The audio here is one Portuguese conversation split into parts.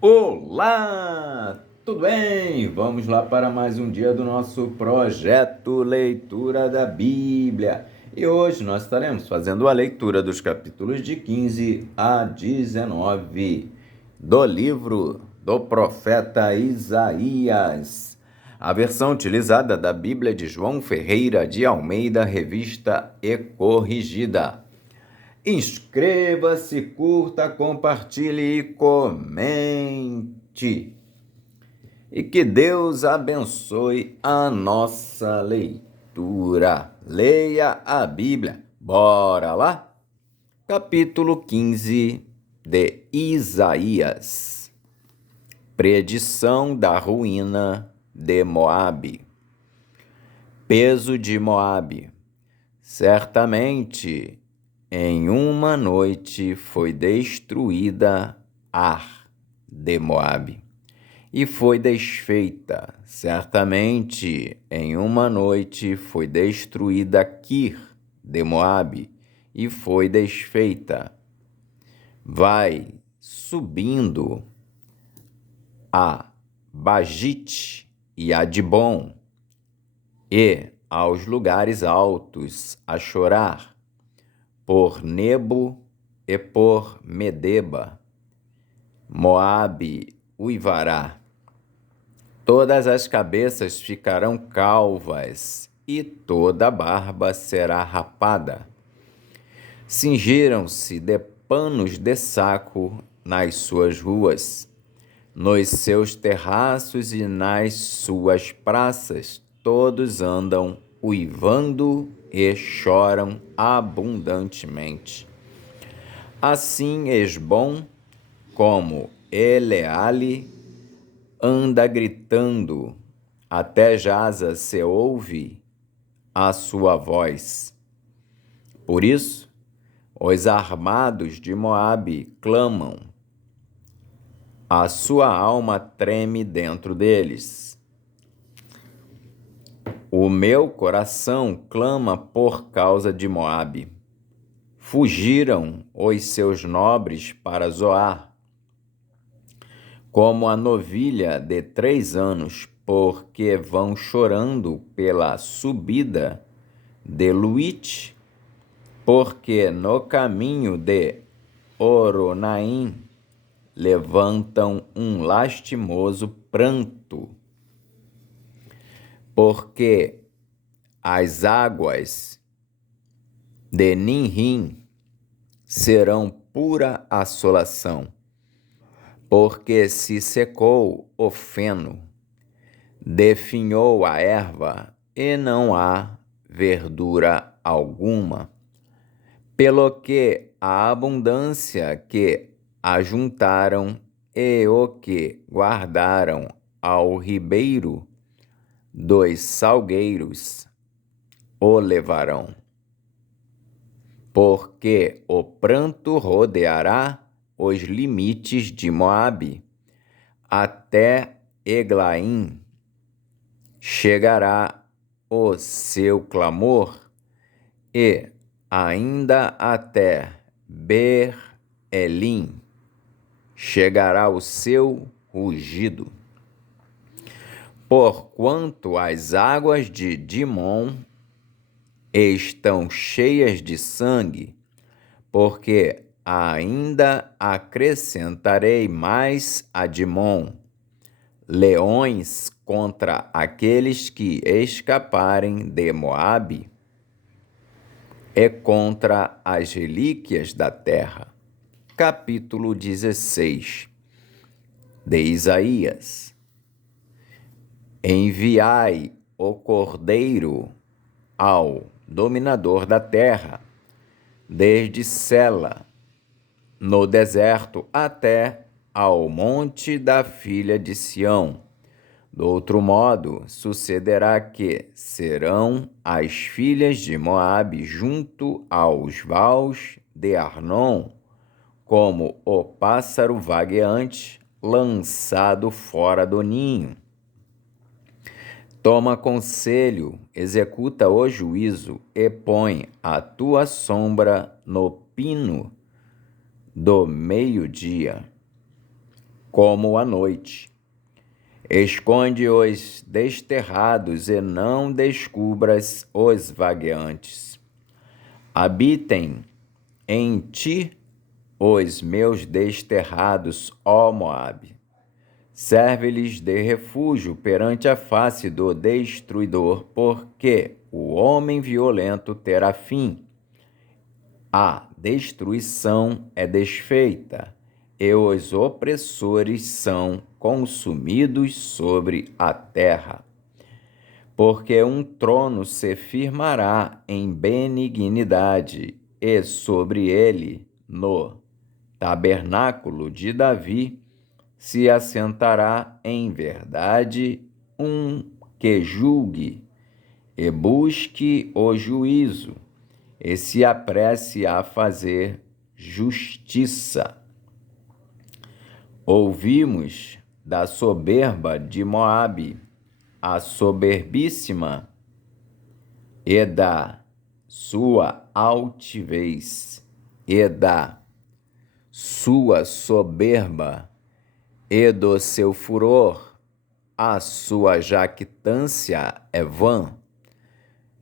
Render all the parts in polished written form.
Olá, tudo bem? Vamos lá para mais um dia do nosso projeto Leitura da Bíblia. E hoje nós estaremos fazendo a leitura dos capítulos de 15 a 19 do livro do profeta Isaías. A versão utilizada da Bíblia de João Ferreira de Almeida, revista e corrigida. Inscreva-se, curta, compartilhe e comente. E que Deus abençoe a nossa leitura. Leia a Bíblia. Bora lá? Capítulo 15 de Isaías. Predição da ruína de Moabe. Peso de Moabe. Certamente, em uma noite foi destruída Ar de Moabe, e foi desfeita. Certamente, em uma noite foi destruída Kir de Moabe, e foi desfeita. Vai subindo a Bagite e a Dibon, e aos lugares altos a chorar, por Nebo e por Medeba. Moabe uivará. Todas as cabeças ficarão calvas, e toda a barba será rapada. Cingiram-se de panos de saco nas suas ruas, nos seus terraços e nas suas praças, todos andam uivando e choram abundantemente. Assim Esbom, como Eleale, anda gritando, até Jaza se ouve a sua voz. Por isso, os armados de Moabe clamam, a sua alma treme dentro deles. O meu coração clama por causa de Moabe. Fugiram os seus nobres para Zoar, como a novilha de 3 anos, porque vão chorando pela subida de Luite, porque no caminho de Oronaim levantam um lastimoso pranto, porque as águas de Ninrim serão pura assolação, porque se secou o feno, definhou a erva, e não há verdura alguma, pelo que a abundância que ajuntaram e o que guardaram ao ribeiro dos salgueiros o levarão. Porque o pranto rodeará os limites de Moabe, até Eglaim chegará o seu clamor, e ainda até Ber-Elim chegará o seu rugido. Porquanto as águas de Dimon estão cheias de sangue, porque ainda acrescentarei mais a Dimon, leões contra aqueles que escaparem de Moabe, e contra as relíquias da terra. Capítulo 16 de Isaías. Enviai o cordeiro ao dominador da terra, desde Sela, no deserto, até ao monte da filha de Sião. Do outro modo, sucederá que serão as filhas de Moabe junto aos vales de Arnon, como o pássaro vagueante lançado fora do ninho. Toma conselho, executa o juízo e põe a tua sombra no pino do meio-dia. como a noite. Esconde os desterrados e não descubras os vagueantes. Habitem em ti os meus desterrados, ó Moabe. Serve-lhes de refúgio perante a face do destruidor, porque o homem violento terá fim. A destruição é desfeita, e os opressores são consumidos sobre a terra. Porque um trono se firmará em benignidade, e sobre ele, no tabernáculo de Davi, se assentará em verdade um que julgue e busque o juízo, e se apresse a fazer justiça. Ouvimos da soberba de Moabe, a soberbíssima, e da sua altivez, e da sua soberba, e do seu furor, a sua jactância é vã.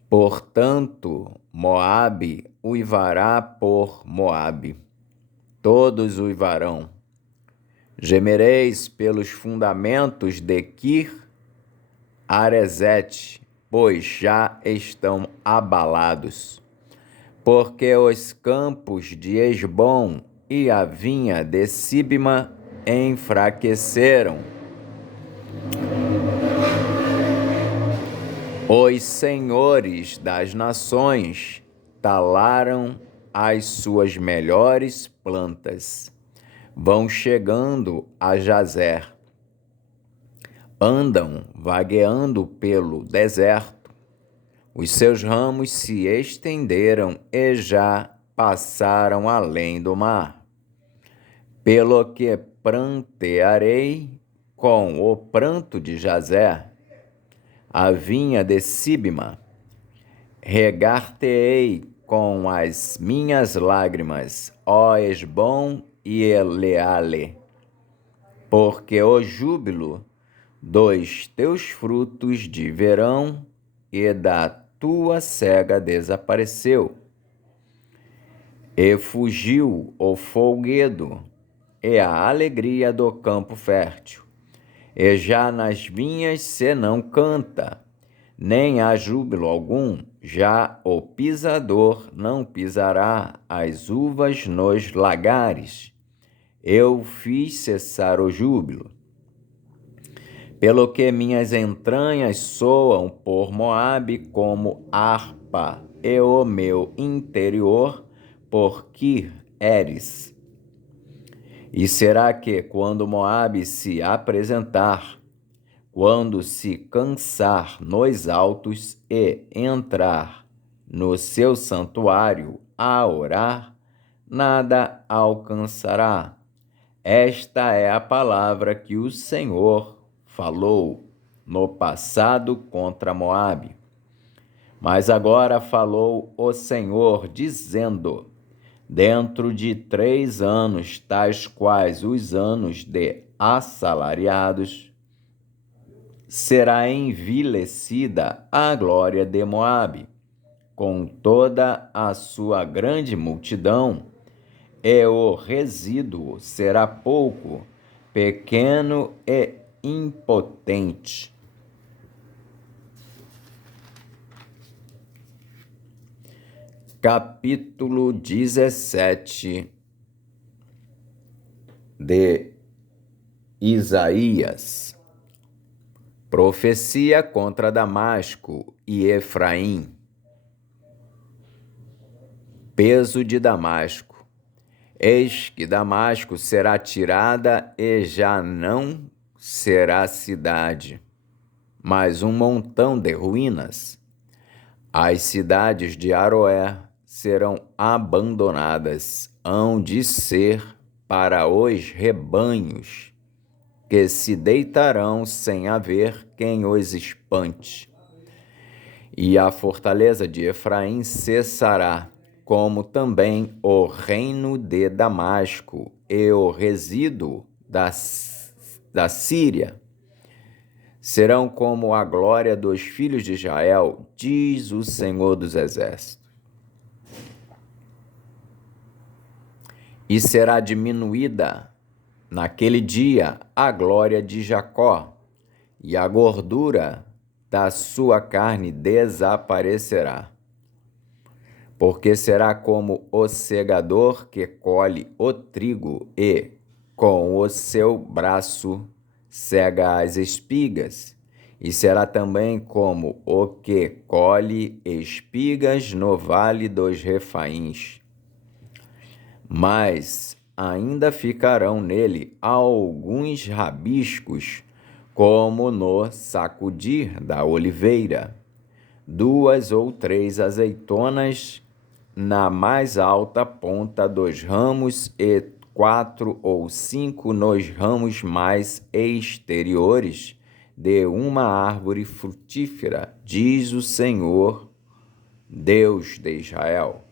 Portanto, Moabe uivará por Moabe, todos uivarão. Gemereis pelos fundamentos de Kir Aresete, pois já estão abalados. Porque os campos de Esbom e a vinha de Sibma enfraqueceram. Os senhores das nações talaram as suas melhores plantas. Vão chegando a Jazer. Andam vagueando pelo deserto. Os seus ramos se estenderam e já passaram além do mar. Pelo que prantearei com o pranto de Jazer, a vinha de Sibma, regar-te-ei com as minhas lágrimas, ó Esbom e Eleale, porque o júbilo dos teus frutos de verão e da tua cega desapareceu. E fugiu o folguedo e a alegria do campo fértil. E já nas vinhas se não canta, nem há júbilo algum, já o pisador não pisará as uvas nos lagares. Eu fiz cessar o júbilo. Pelo que minhas entranhas soam por Moabe como harpa, e o meu interior por Kir Eres. E será que, quando Moabe se apresentar, quando se cansar nos altos e entrar no seu santuário a orar, nada alcançará? Esta é a palavra que o Senhor falou no passado contra Moabe. Mas agora falou o Senhor, dizendo: dentro de 3 anos, tais quais os anos de assalariados, será envilecida a glória de Moabe, com toda a sua grande multidão, e o resíduo será pouco, pequeno e impotente. Capítulo 17 de Isaías. Profecia contra Damasco e Efraim. Peso de Damasco. Eis que Damasco será tirada e já não será cidade, mas um montão de ruínas. As cidades de Aroé serão abandonadas, hão de ser para os rebanhos, que se deitarão sem haver quem os espante. E a fortaleza de Efraim cessará, como também o reino de Damasco, e o resíduo da da Síria. Serão como a glória dos filhos de Israel, diz o Senhor dos Exércitos. E será diminuída naquele dia a glória de Jacó, e a gordura da sua carne desaparecerá. Porque será como o segador que colhe o trigo e, com o seu braço, cega as espigas, e será também como o que colhe espigas no vale dos Refaíns. Mas ainda ficarão nele alguns rabiscos, como no sacudir da oliveira, 2 ou 3 azeitonas na mais alta ponta dos ramos e 4 ou 5 nos ramos mais exteriores de uma árvore frutífera, diz o Senhor, Deus de Israel.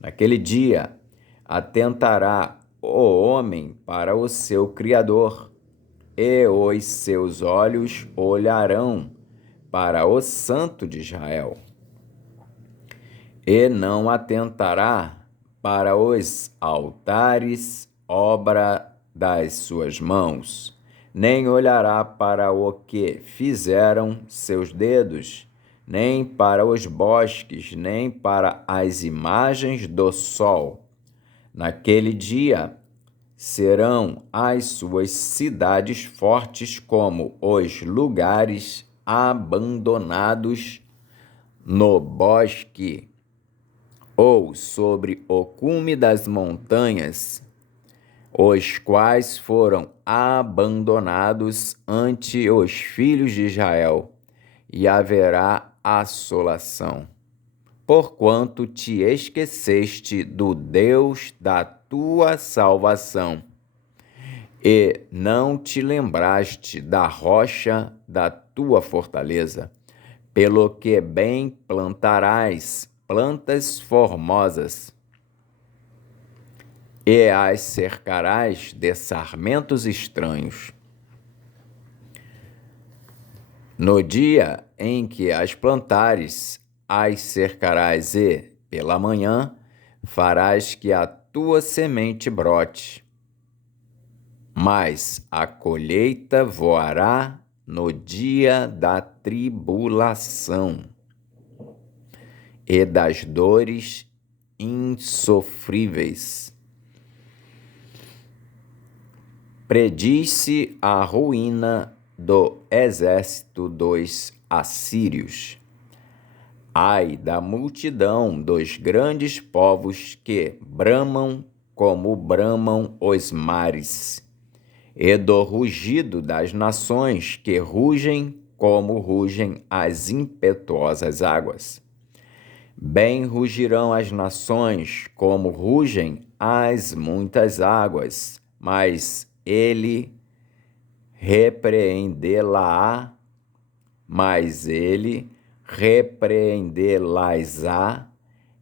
Naquele dia atentará o homem para o seu Criador, e os seus olhos olharão para o Santo de Israel. E não atentará para os altares, obra das suas mãos, nem olhará para o que fizeram seus dedos, nem para os bosques, nem para as imagens do sol. Naquele dia serão as suas cidades fortes como os lugares abandonados no bosque ou sobre o cume das montanhas, os quais foram abandonados ante os filhos de Israel, e haverá assolação, porquanto te esqueceste do Deus da tua salvação, e não te lembraste da rocha da tua fortaleza, pelo que bem plantarás plantas formosas, e as cercarás de sarmentos estranhos. No dia em que as plantares, as cercarás e, pela manhã, farás que a tua semente brote. Mas a colheita voará no dia da tribulação e das dores insofríveis. Prediz-se a ruína do exército dos assírios. Ai da multidão dos grandes povos que bramam como bramam os mares, e do rugido das nações que rugem como rugem as impetuosas águas. Bem rugirão as nações como rugem as muitas águas, mas ele repreendê-la-á,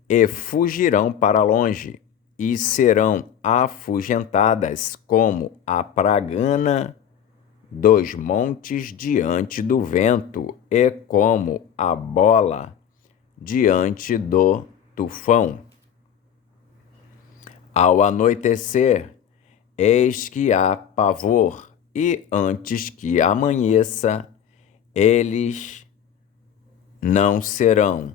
e fugirão para longe, e serão afugentadas como a pragana dos montes diante do vento, e como a bola diante do tufão. Ao anoitecer, eis que há pavor, e antes que amanheça, eles não serão.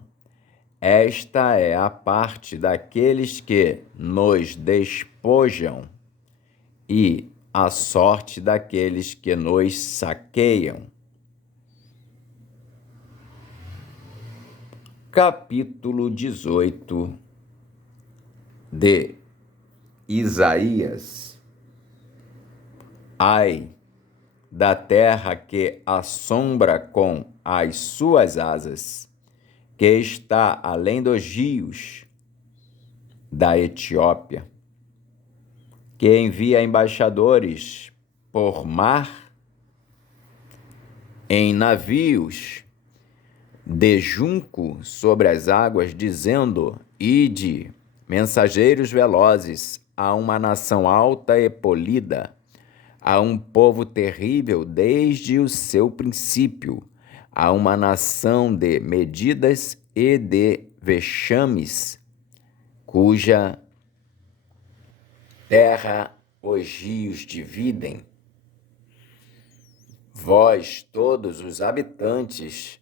Esta é a parte daqueles que nos despojam, e a sorte daqueles que nos saqueiam. Capítulo 18 de Isaías. Ai da terra que assombra com as suas asas, que está além dos rios da Etiópia, que envia embaixadores por mar em navios de junco sobre as águas, dizendo: ide, mensageiros velozes, a uma nação alta e polida, a um povo terrível desde o seu princípio, a uma nação de medidas e de vexames, cuja terra os rios dividem. Vós, todos os habitantes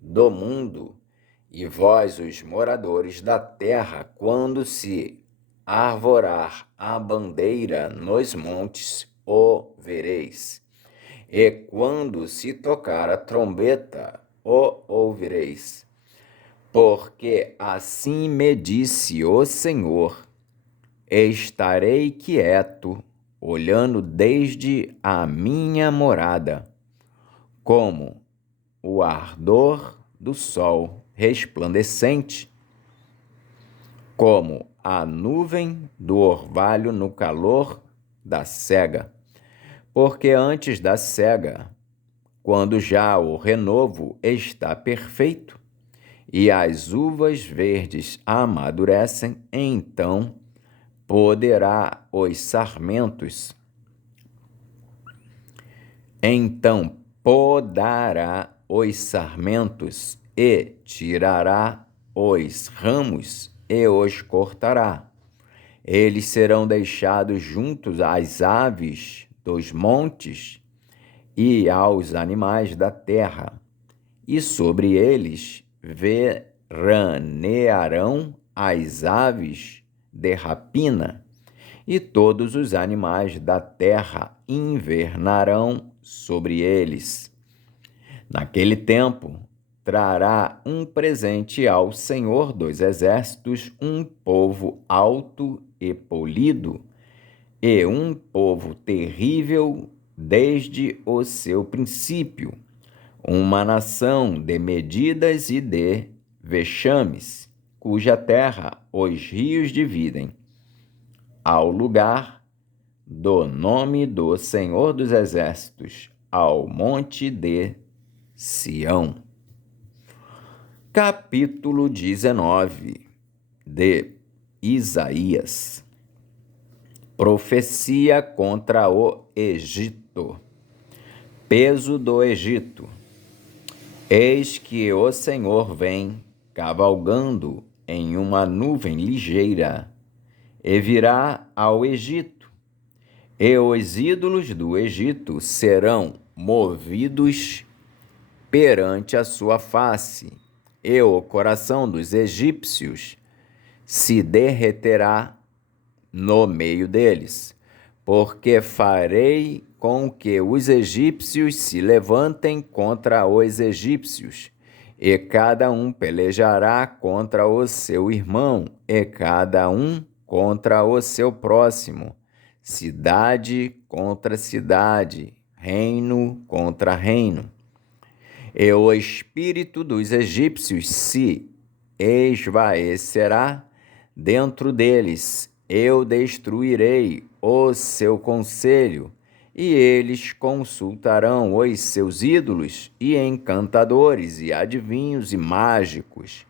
do mundo, e vós, os moradores da terra, quando se arvorar a bandeira nos montes, o vereis. E quando se tocar a trombeta, o ouvireis. Porque assim me disse o Senhor: estarei quieto, olhando desde a minha morada, como o ardor do sol resplandecente, como a nuvem do orvalho no calor da sega. Porque antes da sega, quando já o renovo está perfeito e as uvas verdes amadurecem, então podará os sarmentos e tirará os ramos e os cortará. Eles serão deixados juntos às aves dos montes e aos animais da terra, e sobre eles veranearão as aves de rapina, e todos os animais da terra invernarão sobre eles. Naquele tempo, trará um presente ao Senhor dos Exércitos um povo alto e polido, e um povo terrível desde o seu princípio, uma nação de medidas e de vexames, cuja terra os rios dividem, ao lugar do nome do Senhor dos Exércitos, ao monte de Sião. Capítulo 19 de Isaías. Profecia contra o Egito. Peso do Egito. Eis que o Senhor vem cavalgando em uma nuvem ligeira, e virá ao Egito, e os ídolos do Egito serão movidos perante a sua face, e o coração dos egípcios se derreterá no meio deles, porque farei com que os egípcios se levantem contra os egípcios, e cada um pelejará contra o seu irmão, e cada um contra o seu próximo, cidade contra cidade, reino contra reino. E o espírito dos egípcios se esvaecerá dentro deles. Eu destruirei o seu conselho, e eles consultarão os seus ídolos e encantadores e adivinhos e mágicos.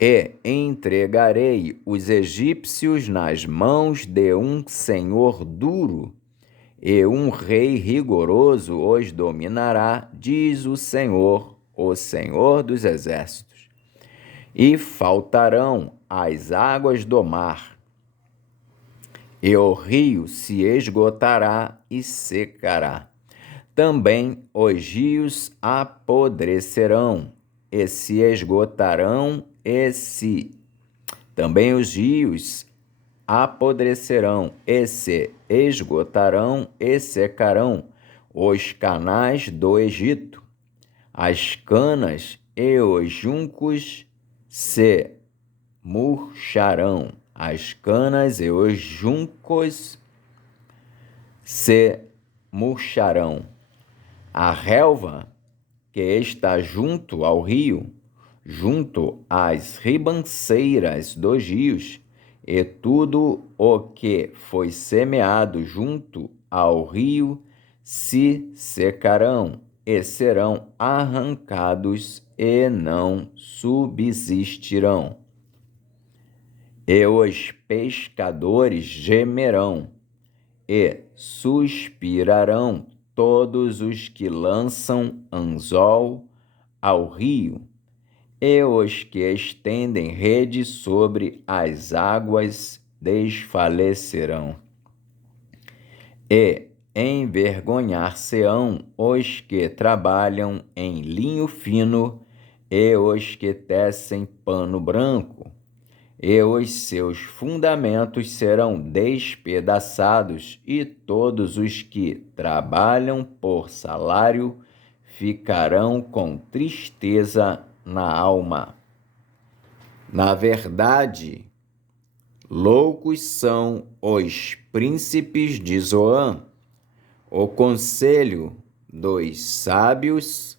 E entregarei os egípcios nas mãos de um senhor duro, e um rei rigoroso os dominará, diz o Senhor dos Exércitos. E faltarão as águas do mar, e o rio se esgotará e secará. Também os rios apodrecerão e se esgotarão Também os rios apodrecerão e se esgotarão e secarão os canais do Egito. As canas e os juncos se murcharão. As canas e os juncos se murcharão. A relva que está junto ao rio, junto às ribanceiras dos rios, e tudo o que foi semeado junto ao rio se secarão e serão arrancados e não subsistirão. E os pescadores gemerão, e suspirarão todos os que lançam anzol ao rio, e os que estendem rede sobre as águas desfalecerão. E envergonhar-se-ão os que trabalham em linho fino e os que tecem pano branco, e os seus fundamentos serão despedaçados, e todos os que trabalham por salário ficarão com tristeza na alma. Na verdade, loucos são os príncipes de Zoan, o conselho dos sábios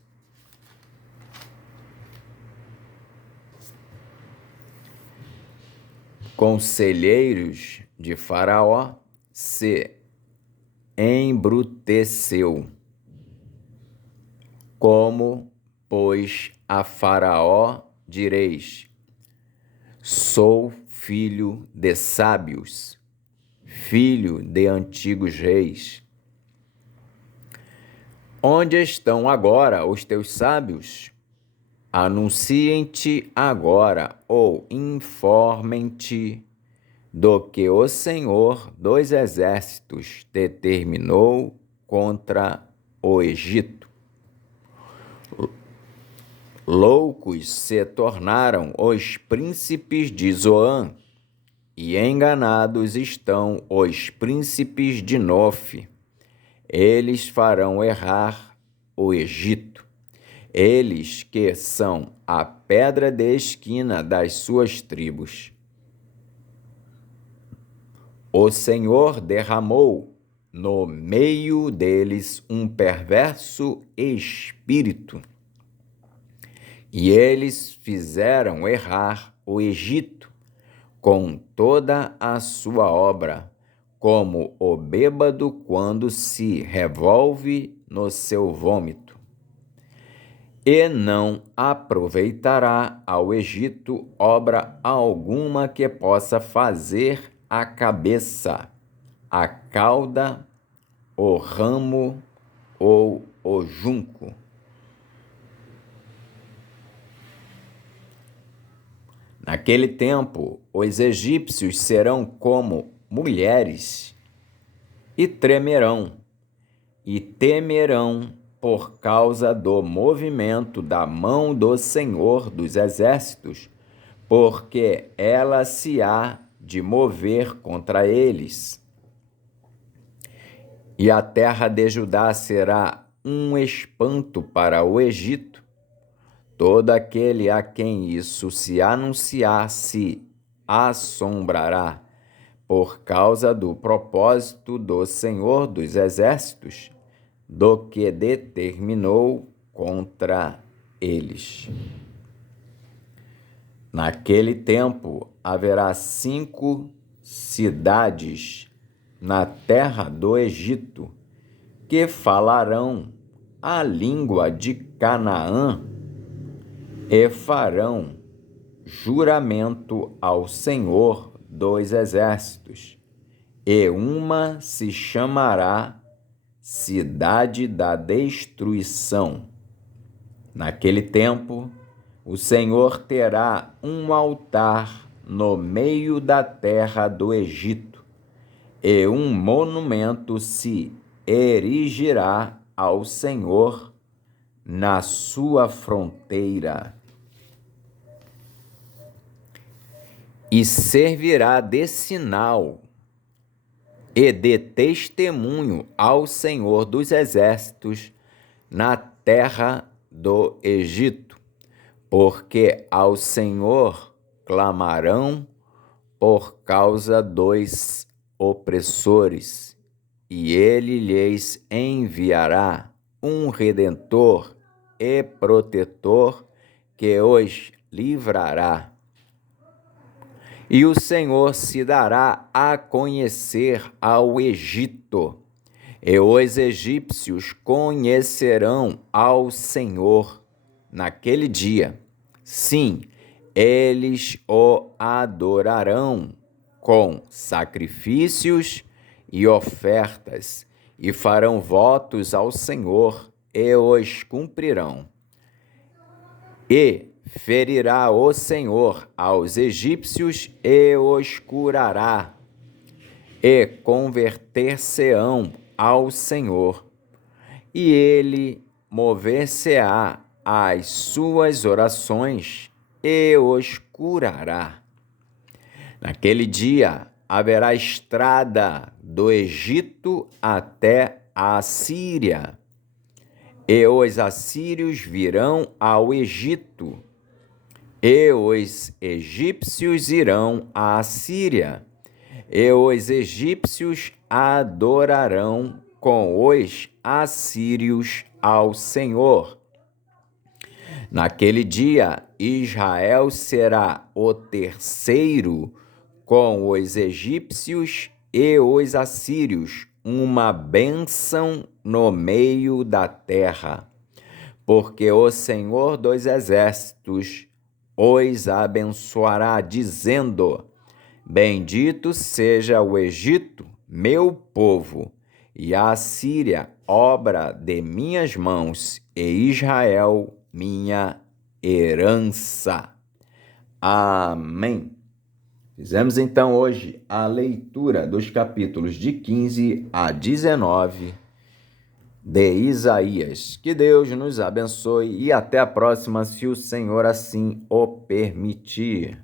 conselheiros de Faraó se embruteceu. Como, pois, a Faraó direis: sou filho de sábios, filho de antigos reis. Onde estão agora os teus sábios? Anunciem-te agora ou informem-te do que o Senhor dos Exércitos determinou contra o Egito. Loucos se tornaram os príncipes de Zoan, e enganados estão os príncipes de Nofe. Eles farão errar o Egito, eles que são a pedra de esquina das suas tribos. O Senhor derramou no meio deles um perverso espírito, e eles fizeram errar o Egito com toda a sua obra, como o bêbado quando se revolve no seu vômito. E não aproveitará ao Egito obra alguma que possa fazer a cabeça, a cauda, o ramo ou o junco. Naquele tempo, os egípcios serão como mulheres, e tremerão, e temerão por causa do movimento da mão do Senhor dos Exércitos, porque ela se há de mover contra eles. E a terra de Judá será um espanto para o Egito. Todo aquele a quem isso se anunciar se assombrará, por causa do propósito do Senhor dos Exércitos, do que determinou contra eles. Naquele tempo haverá 5 cidades na terra do Egito que falarão a língua de Canaã e farão juramento ao Senhor dos Exércitos, e uma se chamará Cidade da Destruição. Naquele tempo, o Senhor terá um altar no meio da terra do Egito, e um monumento se erigirá ao Senhor na sua fronteira. E servirá de sinal e de testemunho ao Senhor dos Exércitos na terra do Egito, porque ao Senhor clamarão por causa dos opressores, e ele lhes enviará um Redentor e protetor que os livrará. E o Senhor se dará a conhecer ao Egito, e os egípcios conhecerão ao Senhor naquele dia. Sim, eles o adorarão com sacrifícios e ofertas, e farão votos ao Senhor, e os cumprirão. E ferirá o Senhor aos egípcios, e os curará, e converter-se-ão ao Senhor, e ele mover-se-á às suas orações, e os curará. Naquele dia haverá estrada do Egito até a Assíria, e os assírios virão ao Egito, e os egípcios irão à Assíria, e os egípcios adorarão com os assírios ao Senhor. Naquele dia, Israel será o terceiro com os egípcios e os assírios, uma bênção no meio da terra, porque o Senhor dos exércitos os abençoará, dizendo: Bendito seja o Egito, meu povo, e a Assíria, obra de minhas mãos, e Israel, minha herança. Amém. Fizemos então hoje a leitura dos capítulos de 15 a 19 de Isaías. Que Deus nos abençoe e até a próxima, se o Senhor assim o permitir.